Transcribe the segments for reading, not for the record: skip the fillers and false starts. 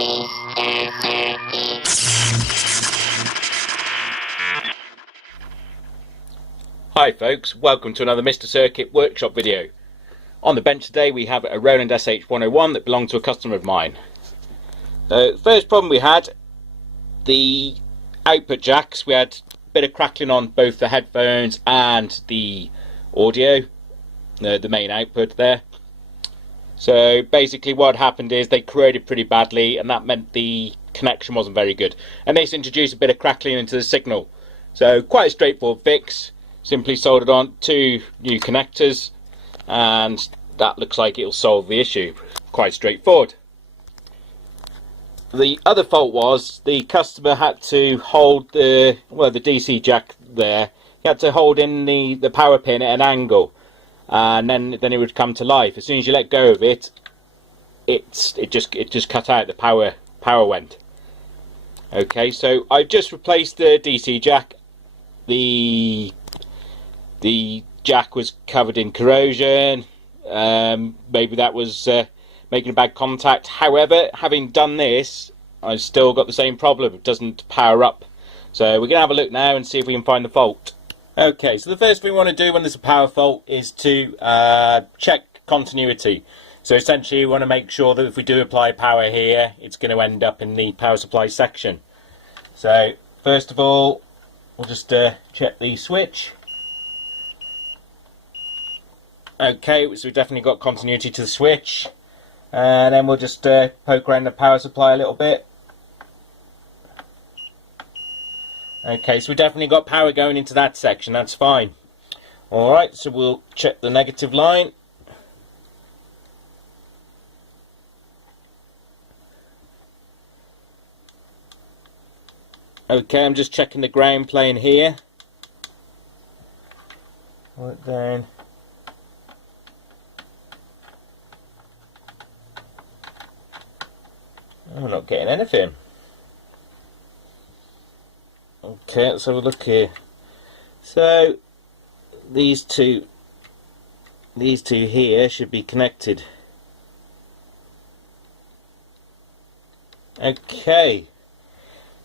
Hi folks, welcome to another Mr. Circuit workshop video. On the bench today we have a Roland SH101 that belonged to a customer of mine. The first problem we had, the output jacks. We had a bit of crackling on both the headphones and the audio, the main output there. So basically what happened is they corroded pretty badly, and that meant the connection wasn't very good. And this introduced a bit of crackling into the signal. So quite a straightforward fix. Simply soldered on 2 new connectors, and that looks like it'll solve the issue. Quite straightforward. The other fault was the customer had to hold the DC jack there. He had to hold in the power pin at an angle, and then it would come to life. As soon as you let go of it, it just cut out. The power went. Okay, so I've just replaced the DC jack. The jack was covered in corrosion. Maybe that was making a bad contact. However, having done this, I've still got the same problem. It doesn't power up. So we're going to have a look now and see if we can find the fault. Okay, so the first thing we want to do when there's a power fault is to check continuity. So essentially we want to make sure that if we do apply power here, it's going to end up in the power supply section. So first of all, we'll just check the switch. Okay, so we've definitely got continuity to the switch, and then we'll just poke around the power supply a little bit. Okay, so we definitely got power going into that section, that's fine. Alright, so we'll check the negative line. Okay, I'm just checking the ground plane here. Work down. I'm not getting anything. Okay, let's have a look here. So these two here should be connected. Okay,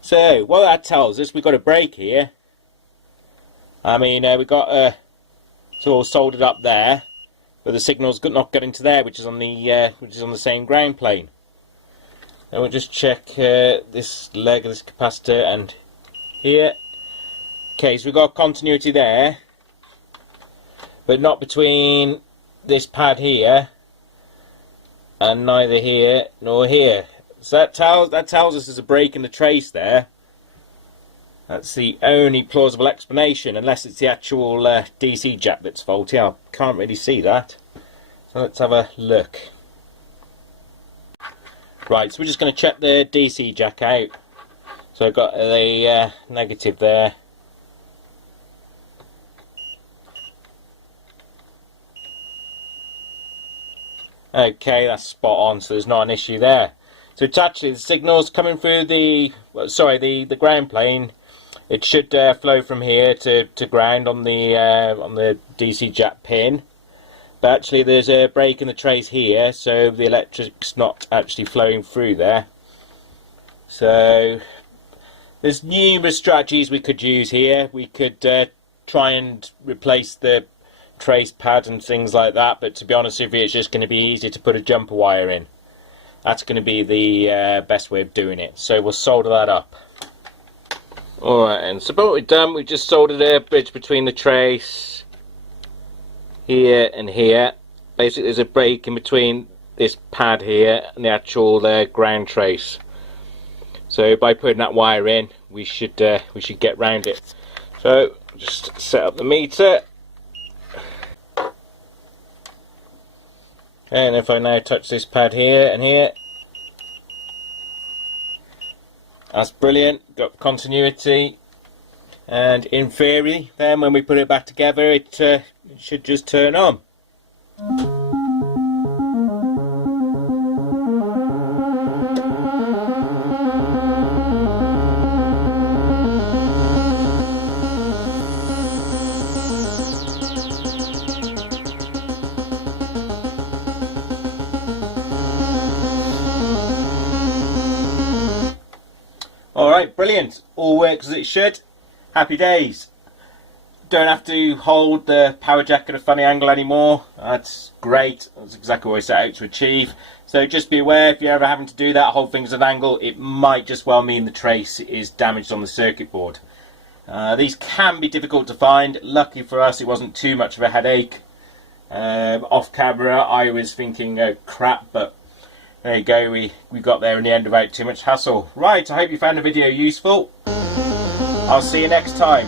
so what that tells us, we've got a break here. I mean, we've got it's all soldered up there, but the signal's not getting to there, which is on the same ground plane. And we'll just check this leg of this capacitor and here. Okay, so we've got continuity there, but not between this pad here and neither here nor here. So that tells us there's a break in the trace there. That's the only plausible explanation, unless it's the actual DC jack that's faulty. I can't really see that. So let's have a look. Right, so we're just going to check the DC jack out. So I've got the negative there. Okay, that's spot on, so there's not an issue there. So it's actually the signal's coming through the ground plane. It should flow from here to ground on the DC jack pin. But actually there's a break in the trace here, so the electric's not actually flowing through there. So there's numerous strategies we could use here. We could try and replace the trace pad and things like that, but to be honest with you, it's just going to be easier to put a jumper wire in. That's going to be the best way of doing it. So we'll solder that up. Alright, and so what we've done, we've just soldered a bridge between the trace here and here. Basically there's a break in between this pad here and the actual ground trace. So by putting that wire in, we should get round it. So just set up the meter, and if I now touch this pad here and here, that's brilliant, got continuity. And in theory, then when we put it back together, it should just turn on. Alright, brilliant. All works as it should. Happy days. Don't have to hold the power jack at a funny angle anymore. That's great. That's exactly what I set out to achieve. So just be aware, if you're ever having to do that, hold things at an angle, it might just well mean the trace is damaged on the circuit board. These can be difficult to find. Lucky for us, it wasn't too much of a headache. Off camera, I was thinking, oh crap, but there you go, we got there in the end without too much hassle. Right, I hope you found the video useful. I'll see you next time.